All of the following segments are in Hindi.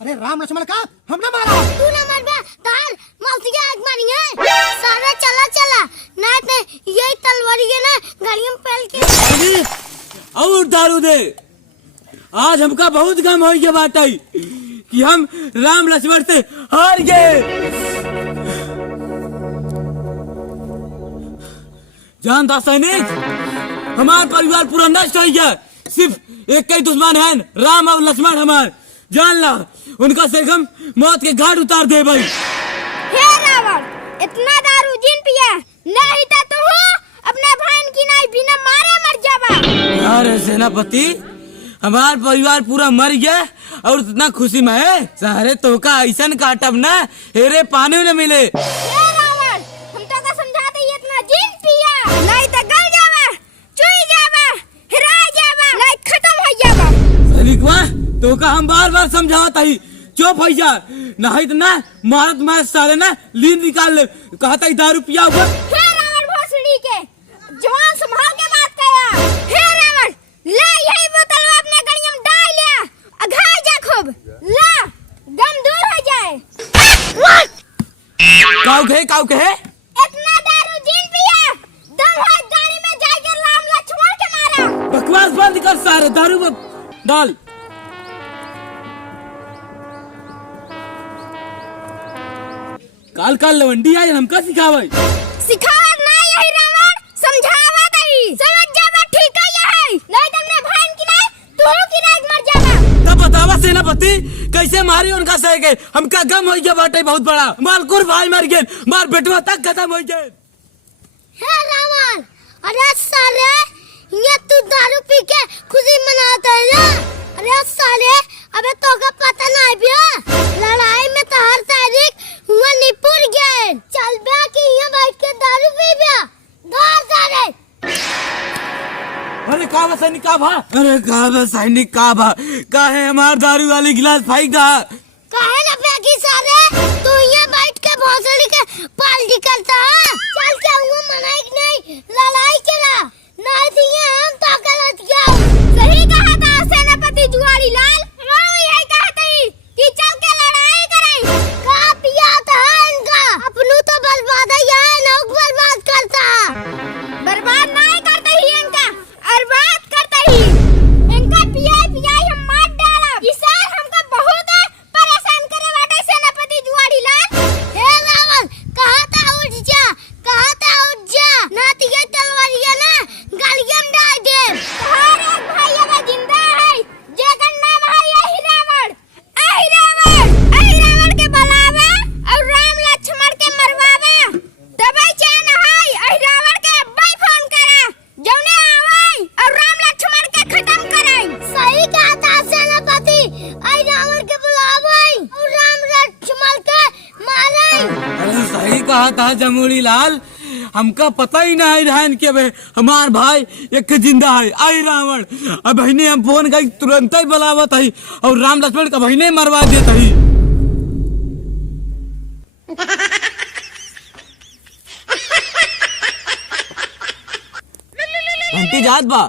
अरे राम लक्ष्मण का हम ना मारा। तू ना मार बे, तार मौसी की आग मारी है। सारा चला चला ना ते यही तलवारी है ना गाड़ियों में पहल के और दारू दे। आज हमका बहुत गम हो गया बात आई कि हम राम लक्ष्मण से हार गए। जानता सैनिक, हमारा परिवार पूरा नष्ट हो गया। सिर्फ एक ही दुश्मन है, राम और लक्ष्मण। हमार जान ला, उनका से हम मौत के घाट उतार दे भाई। हे रावण, इतना दारू जिन पिया नहीं था तो अपने भाई की नाई बिना मारे मर जावा। अरे सेनापति, हमार परिवार पूरा मर गया और इतना खुशी में है। सारे तो का ऐसा काटब ना, हेरे पानी न मिले। हे रावण, हम तो का समझाते ही इतना जिन पिया नहीं तो गल जावा, चुई जावा, हिरा जावा, नहीं खत्म हो जावा। सैनिकवा, तो का हम बार बार समझाता ही, चुप हो जा, नहीं तो ना मारत मारत साले ना लीन निकाल ले। कहता ही दारू पिया हुआ। हे रावण भोसड़ी के, जवान संभाल के बात करा। हे रावण, ला यही बोतल अपने गड़िया में डाल लिया, अघा जा खूब, ला गम दूर हो जाए। काऊ कहे इतना दारू जिन पिया, दम है गाड़ी में जाके राम लक्ष्मण के मारा। बकवास बंद कर, सारे दारू में डाल। काल काल लवंडी आई, हमका सिखावे। सिखावत ना यही रावण, समझावत ही। समझ जावा, ठीक है यही, नहीं तुमने भाई की नहीं, तू की नहीं मर जावा। तब बतावा सेनापति, कैसे मारी उनका सह गए। हमका गम हो गया बाटे बहुत बड़ा। मालकुर भाई मर गए, मार बेटवा तक खत्म हो गए। हे रावण, अरे साले, ये तू दारू पी के खुशी मनाता है ना? अरे साले, अबे तो का पता नहीं बिया, लड़ाई में तो हर तारीख हुआ निपुर गए। चल बे कि यहाँ बैठ के दारू पी बिया, घर जा रे। अरे का सैनिक का भा, अरे का सैनिक का भा, काहे हमार दारू वाली गिलास फेंक दा। काहे ना फेंकी सारे, तू यहाँ बैठ के भोसड़ी के पाल्टी करता है। चल क्या हुआ, मनाई नहीं, लड़ाई चला, नहीं तो ये हम तो गलत गया। सही कहा था सेनापति जुआरी लाल, हम यही कहते ही कि चल के लड़ाई करें। का पिया था इनका, अपनू तो बर्बाद है, लोग बर्बाद करता। बर्बाद नहीं करते ही इनका, बर्बाद करते ही। इनका पिया हम मार डाला। इस साल हमका बहुत परेशान करे बाटे सेनापति जुआरी लाल। हे रावण, कहा था उठ जा, कहा था उठ जा, ना तो ये तलवारियां ना गालियां में डाल दे। हर एक भाई अब जिंदा है, जेकर नाम है यही रावण। आई रावण के बलावे और राम लक्ष्मण के मरवावे, तबे चैन है। आई रावण के अब्बाई फोन करा, जौने आवे और राम लक्ष्मण के खत्म करे। सही कहा था सेनापति, आई रावण के बुलावे और राम लक्ष्मण के मारे। अरे सही कहा था जमुनी लाल, हमका पता ही नहीं रहा इनके भाई हमार भाई एक जिंदा है। आई रावण, अब बहने हम फोन गई तुरंत ही बुलावत है और राम लक्ष्मण का बहने मरवा देता ही। घंटी जात बा।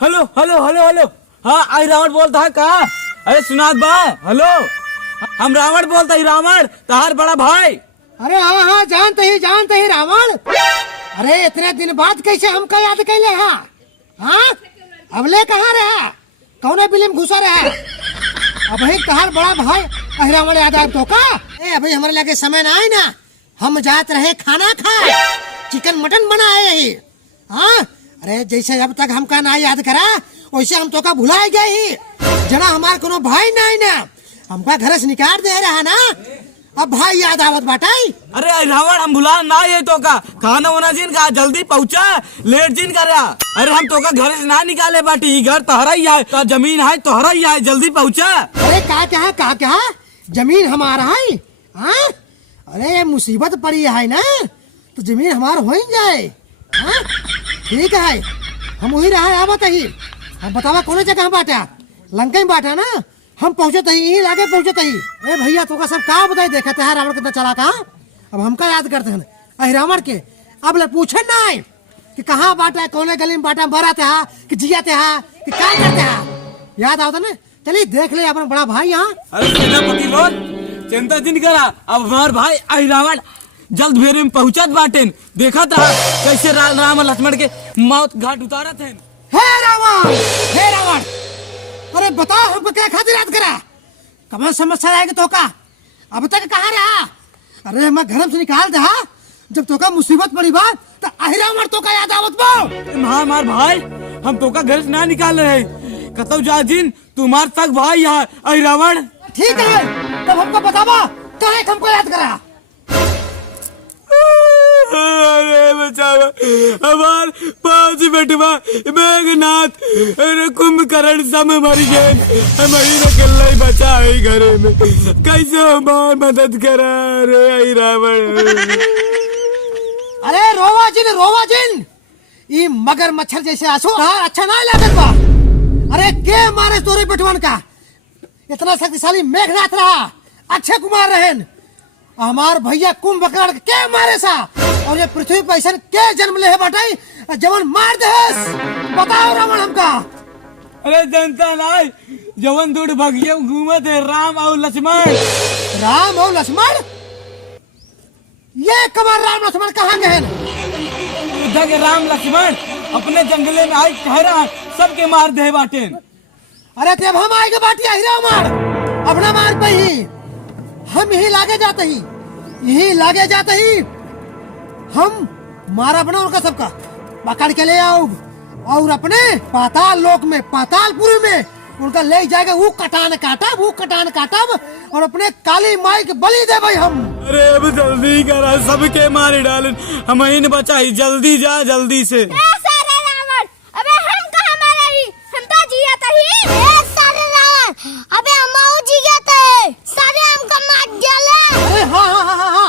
हेलो हेलो हेलो हेलो, हाँ आई रावण बोलता है कहा। अरे सुनात बा, हेलो, हम रावण बोलता ही, रावण तार बड़ा भाई। अरे हाँ हाँ, जानते ही रावण। अरे इतने दिन बाद कैसे हमका याद कैले है? हाँ, अबले कहाँ रहा, कौने बिली में घुसा रहा? अब ही तहार बड़ा भाई रावण याद आए तो का? अभी हमारे लगे समय ना आई ना, हम जात रहे खाना खाए, चिकन मटन बनाए ही। हाँ, अरे जैसे अब तक हमका ना याद करा, वैसे हम तो का भुला गए ही। जना हमार कोनो भाई नहीं ना, हमका घर से निकाल दे रहा ना, अब भाई याद आवत बाटाई। अरे रावण, हम भुला ना ये तो का, खाना वाना जिन का जल्दी पहुँचा, लेट जिन कर रहा। अरे हम तो का घर से ना निकाले बाटी, घर तोहरा ही है, तो जमीन है तोहरा ही है, जल्दी पहुँचा। अरे का जमीन हमारा है? हाँ, अरे मुसीबत पड़ी है ना, तो जमीन हमारा हो ही जाए। हाँ, ठीक है, हम वही रहा आवत ही। हम बतावा कौन जगह बाटा, लंका में बाटा ना, हम पहुंचते ही लागे पहुंचते ही। ए भैया तो का सब का बताई, देखते हैं रावण कितना चला का। अब हमका याद करते हैं रावण के, अब ले पूछे ना कि कहाँ बांटा है, कौन गली में बांटा, मराते हा कि जियाते हा कि क्या करते हा, याद आता ना। चलिए देख ले अपना बड़ा भाई यहाँ। अरे सेनापति लोग चिंता जिन करा, अब हमार भाई आई रावण जल्द भेरे में पहुंचत बाटेन। देखा था कैसे राम और लक्ष्मण के मौत घाट उतारत हैं। हे रावण, हे रावण, अरे बताओ हमको क्या खातिर याद करा, कब समस्या आएगी तो का, अब तक कहाँ रहा। अरे मैं घर से निकाल दे हा, जब तो का मुसीबत पड़ी बात तो आई रावण तो का याद आवत बो। हाँ मार भाई, हम तो का घर से ना निकाल रहे, कतौ जा जिन तुम्हार तक भाई यहाँ आई रावण। ठीक है तब हमको बतावा कहे हमको याद करा। अरे बचावा हमार 5 बेटवा मेघनाथ अरे कुंभकर्ण सब मर गए, हमारी अकेला ही बचा है घरे में, कैसे हमार मदद करा रे आई रावण। अरे रोवा जिन ये मगर मच्छर जैसे आंसू अच्छा ना लागत बा। अरे के मारे तोरे बेटवन का, इतना शक्तिशाली मेघनाथ रहा, अक्षय कुमार रहन, हमार भैया कुंभकर्ण के मारे सा, और ये पृथ्वी पर ऐसा के जन्म ले बटाई जवन मार देस, बताओ रावण हमका। अरे जनता नाय जवन दूर भगिया घूमत है राम और लक्ष्मण। राम और लक्ष्मण, ये कमर राम लक्ष्मण कहाँ गए? युद्ध के राम लक्ष्मण अपने जंगले में आई कह रहा सबके मार दे बाटे। अरे तब हम आएंगे बाटी हीरा मार, अपना मार पे ही हम यही लागे जाते ही, यही लागे जाते ही हम मारा बना उनका सबका पकड़ के ले आओ, और अपने पाताल लोक में, पातालपुरी में उनका ले जाएगा, वो कटान काटब और अपने काली माई के बलि दे भाई हम। अरे अब जल्दी करा, सबके मारे डालन, हम ही न बचाई, जल्दी जा जल्दी से। सारे रावण, अबे हम कहाँ मारे ही, हम तो जिया था ही। सारे रावण, अबे हम जिया था, सारे हमको मार डाले। अरे हाँ,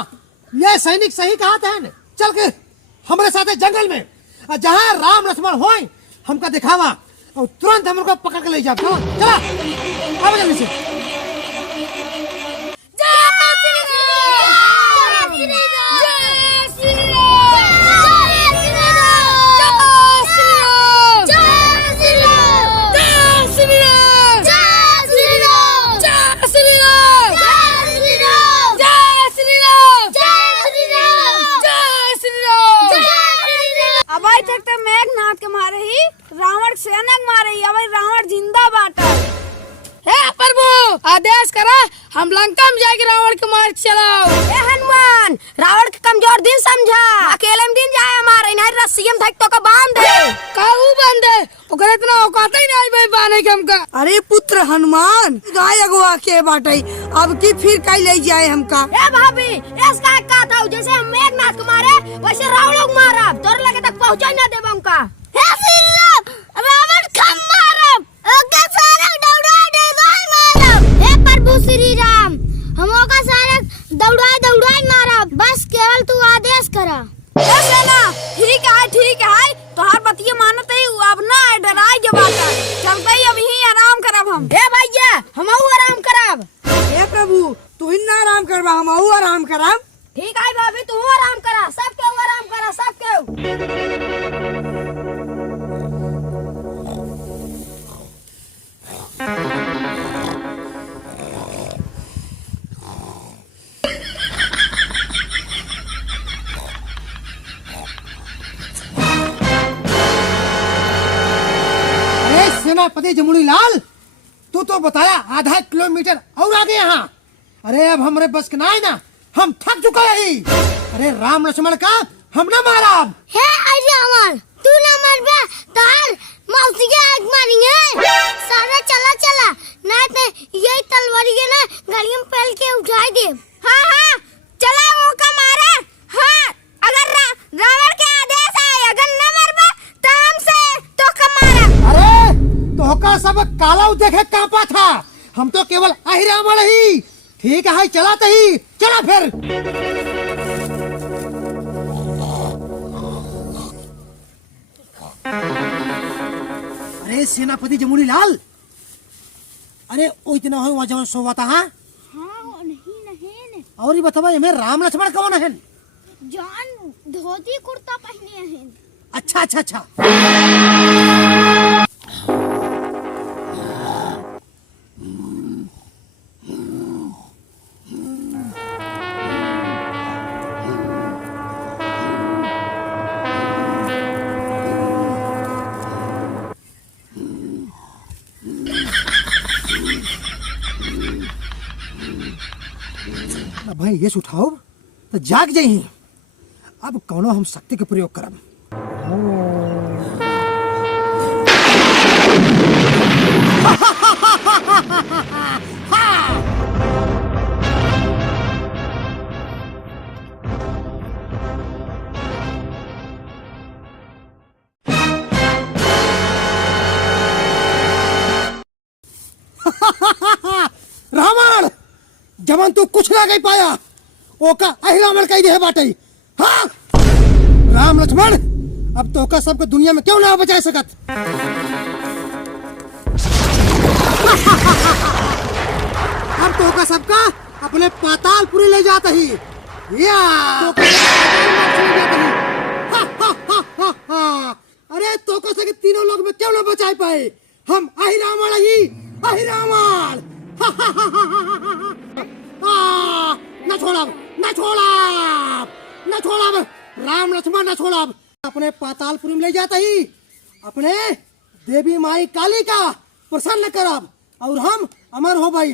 ये सैनिक सही कहा था, चल के हमारे साथ जंगल में जहाँ राम लक्ष्मण हो हमका दिखावा, और तुरंत हम उनको पकड़ के ले जाओ। चला अब जल्दी से। मेघनाथ के मारे ही रावण सेना के मारे ही, अब रावण जिंदा बाटा। हे प्रभु आदेश करा, हम लंका में जाके रावण के मार चलाओ। हे हनुमान, रावण के कमजोर दिन समझा, अकेले में दिन जाए हमारे, नहीं रस्सियम धक तो का बांध दे। काऊ बांध दे, ओकर इतना औकात ही नहीं भाई बांधे के हमका। अरे पुत्र हनुमान, गाय अगवा के बाटे, अब की फिर कई ले जाए हमका। हे भाभी, इसका का था जैसे हम मेघनाथ को मारे वैसे रावण को मारा, तोर लगे तक पहुंचा ना देब हमका। हे श्री राम, रावण खम मारब, ओका सारा दौड़ा दे मारब। हे प्रभु श्री राम, हम ओका सारा दौड़ा मारब, बस केवल तू आदेश करा। हे सेना, ठीक है, तोहार बतिया मानत है, अब ना डराई के बात चलते ही अब ही आराम करब हम। हे भैया, हम आराम करब। हे प्रभु, तू ही ना आराम करबा, हम आराम करब। ठीक है भाभी, तू आराम करा, सब के आराम करा, सब के। सेनापति जमुनी लाल, तू तो बताया आधा किलोमीटर और आगे यहाँ। अरे अब हमारे बस के ना है ना, हम थक चुका है। अरे राम लक्ष्मण का हम ना मारा। हे अरे अमर, तू ना मरबे तार मौसी के आग मारेंगे। सारा चला ना तो यही तलवार के ना गाड़ी में पहल के उठा दे। हाँ चला वो का मारे। हाँ अगर रावण के आदेश आए, अगर न मरबे तो हमसे तो का मारा। अरे तो का सब काला देखे कांपा था, हम तो केवल अहिरा मर ही। ठीक है चलाते ही, चला फिर। अरे सेनापति जमुनी लाल, अरे वो इतना हो वहाँ जहाँ सोवा था। हाँ नहीं और ये बतावा हमें राम लक्ष्मण कौन है? जान धोती कुर्ता पहने हैं। अच्छा अच्छा अच्छा। अब भाई ये उठाओ तो जाग जाइए। अब कौनो हम शक्ति के प्रयोग करब। रावण जवन तू कुछ ना कही पाया ओका अहि रावण कही दे बाटे। हाँ राम लक्ष्मण अब तो का सबके दुनिया में क्यों ना बचा सकत। अब तो का सबका अपने पातालपुरी ले जाता ही या तो का ले जाता ही। अरे तो का सके तीनों लोग में क्यों ना बचा पाए। हम अहि रावण ही अहि रावण। न छोड़ब न छोड़ब न छोड़ब राम लक्ष्मण न छोड़ब। अपने पातालपुरी में ले जाता ही अपने देवी माई काली का प्रसन्न करब और हम अमर हो भाई।